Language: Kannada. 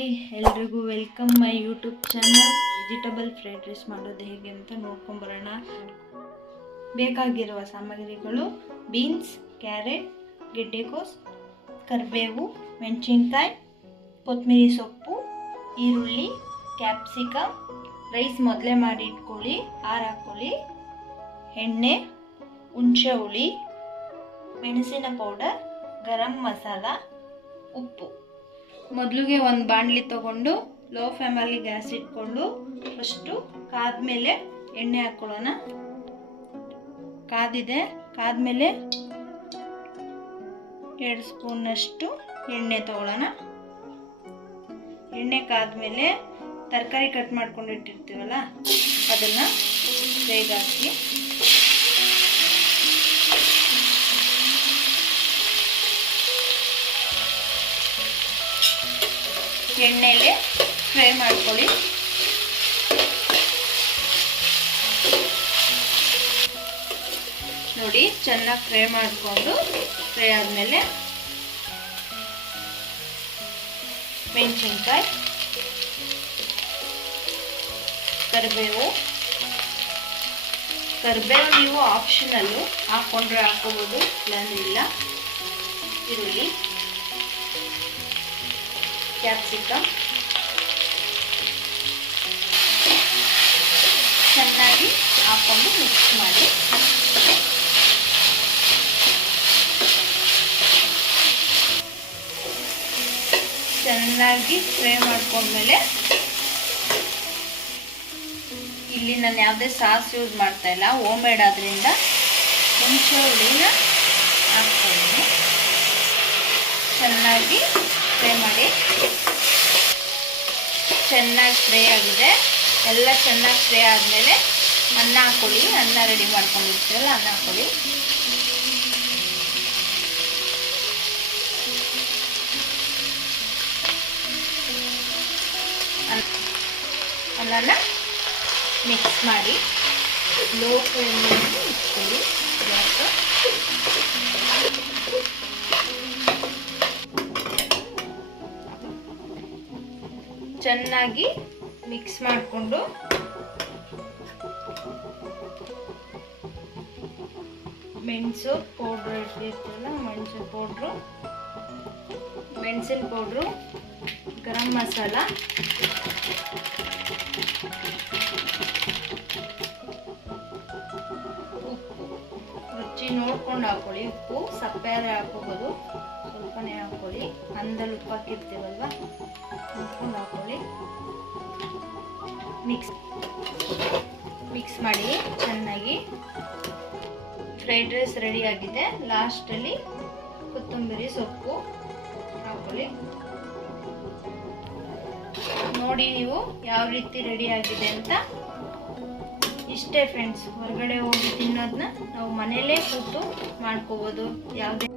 ಹಾಯ್ ಎಲ್ರಿಗೂ welcome my YouTube channel. Vegetable fried rice ಮಾಡೋದು ಹೇಗೆ ಅಂತ ನೋಡ್ಕೊಂಬರೋಣ. ಬೇಕಾಗಿರುವ ಸಾಮಗ್ರಿಗಳು: ಬೀನ್ಸ್, ಕ್ಯಾರೆಟ್, ಗೆಡ್ಡೆಕೋಸು, ಕರಿಬೇವು, ಮೆಣಸಿನ್ಕಾಯಿ, ಕೊತ್ತಂಬರಿ ಸೊಪ್ಪು, ಈರುಳ್ಳಿ, ಕ್ಯಾಪ್ಸಿಕಮ್. ರೈಸ್ ಮೊದಲೇ ಮಾಡಿ ಇಟ್ಕೊಳ್ಳಿ, ಹಾಕೊಳ್ಳಿ. ಎಣ್ಣೆ, ಹುಣಸೆ ಹುಳಿ, ಮೆಣಸಿನ ಪೌಡರ್, ಗರಂ ಮಸಾಲ, ಉಪ್ಪು. ಮೊದಲಿಗೆ ಒಂದು ಬಾಣಲಿ ತಗೊಂಡು ಲೋ ಫ್ಲೇಮಲ್ಲಿ ಗ್ಯಾಸ್ ಇಟ್ಕೊಂಡು ಫಸ್ಟು ಕಾದ್ಮೇಲೆ ಎಣ್ಣೆ ಹಾಕ್ಕೊಳ್ಳೋಣ. ಕಾದ್ಮೇಲೆ 2 ಸ್ಪೂನಷ್ಟು ಎಣ್ಣೆ ತಗೊಳ್ಳೋಣ. ಎಣ್ಣೆ ಕಾದ್ಮೇಲೆ ತರಕಾರಿ ಕಟ್ ಮಾಡ್ಕೊಂಡು ಇಟ್ಟಿರ್ತೀವಲ್ಲ ಅದನ್ನು ಬೇಗ ಹಾಕಿ ಎಣ್ಣೆಲೆ ಫ್ರೈ ಮಾಡ್ಕೊಳ್ಳಿ. ನೋಡಿ, ಚೆನ್ನಾಗಿ ಫ್ರೈ ಮಾಡಿಕೊಂಡು ಫ್ರೈ ಆದಮೇಲೆ ಮೆಣಸಿನ್ಕಾಯಿ, ಕರಿಬೇವು ನೀವು ಆಪ್ಷನಲ್ಲು, ಹಾಕ್ಕೊಂಡ್ರೆ ಹಾಕೋಬೋದು, ಇಲ್ಲಾಂದ್ರೆ ಇಲ್ಲ. ಈರುಳ್ಳಿ, ಕ್ಯಾಪ್ಸಿಕಮ್ ಚೆನ್ನಾಗಿ ಹಾಕ್ಕೊಂಡು ಮಿಕ್ಸ್ ಮಾಡಿ. ಚೆನ್ನಾಗಿ ಫ್ರೈ ಮಾಡ್ಕೊಂಡ್ಮೇಲೆ ಇಲ್ಲಿ ನಾನು ಯಾವುದೇ ಸಾಸ್ ಯೂಸ್ ಮಾಡ್ತಾ ಇಲ್ಲ, ಹೋಮ್ ಮೇಡ್ ಆದ್ರಿಂದ ಹುಣಸೆ ಹುಳಿನ ಹಾಕ್ತೀನಿ. ಚೆನ್ನಾಗಿ ಫ್ರೈ ಮಾಡಿ. ಚೆನ್ನಾಗಿ ಫ್ರೈ ಆಗಿದೆ. ಎಲ್ಲ ಚೆನ್ನಾಗಿ ಫ್ರೈ ಆದಮೇಲೆ ಅನ್ನ ಹಾಕೊಳ್ಳಿ. ಅನ್ನ ರೆಡಿ ಮಾಡ್ಕೊಂಡಿರ್ತೀರಲ್ಲ ಅನ್ನ ಹಾಕೊಳ್ಳಿ. ಅನ್ನನ ಮಿಕ್ಸ್ ಮಾಡಿ ಲೋ ಫ್ಲೇಮಲ್ಲಿ ಇಟ್ಕೊಳ್ಳಿ. ಚೆನ್ನಾಗಿ ಮಿಕ್ಸ್ ಮಾಡಿಕೊಂಡು ಮೆಣಸು ಪೌಡ್ರ್ ಇರ್ತಿರ್ತಲ್ಲ, ಮೆಣಸಿನ ಪೌಡ್ರು, ಗರಂ ಮಸಾಲ, ಉಪ್ಪು ರುಚಿ ನೋಡ್ಕೊಂಡು ಹಾಕೊಳ್ಳಿ. ಉಪ್ಪು ಸಪ್ಪೆ ಆದರೆ ಹಾಕೋಬೋದು, ಸ್ವಲ್ಪನೇ ಹಾಕೊಳ್ಳಿ. ಅನ್ನದಲ್ಲಿ ಉಪ್ಪು ಹಾಕಿರ್ತೀವಲ್ವ, ನೋಡ್ಕೊಂಡು ಹಾಕೊಳ್ಳಿ. ಮಿಕ್ಸ್ ಮಾಡಿ ಚೆನ್ನಾಗಿ. ಫ್ರೈಡ್ ರೈಸ್ ರೆಡಿ ಆಗಿದೆ. ಲಾಸ್ಟಲ್ಲಿ ಕೊತ್ತಂಬರಿ ಸೊಪ್ಪು ಹಾಕೊಳ್ಳಿ. ನೋಡಿ ನೀವು ಯಾವ ರೀತಿ ರೆಡಿ ಆಗಿದೆ ಅಂತ. ಇಷ್ಟೇ ಫ್ರೆಂಡ್ಸ್, ಹೊರಗಡೆ ಹೋಗಿ ತಿನ್ನೋದನ್ನ ನಾವು ಮನೇಲೇ ಕೂತು ಮಾಡ್ಕೋಬೋದು. ಯಾವುದೇ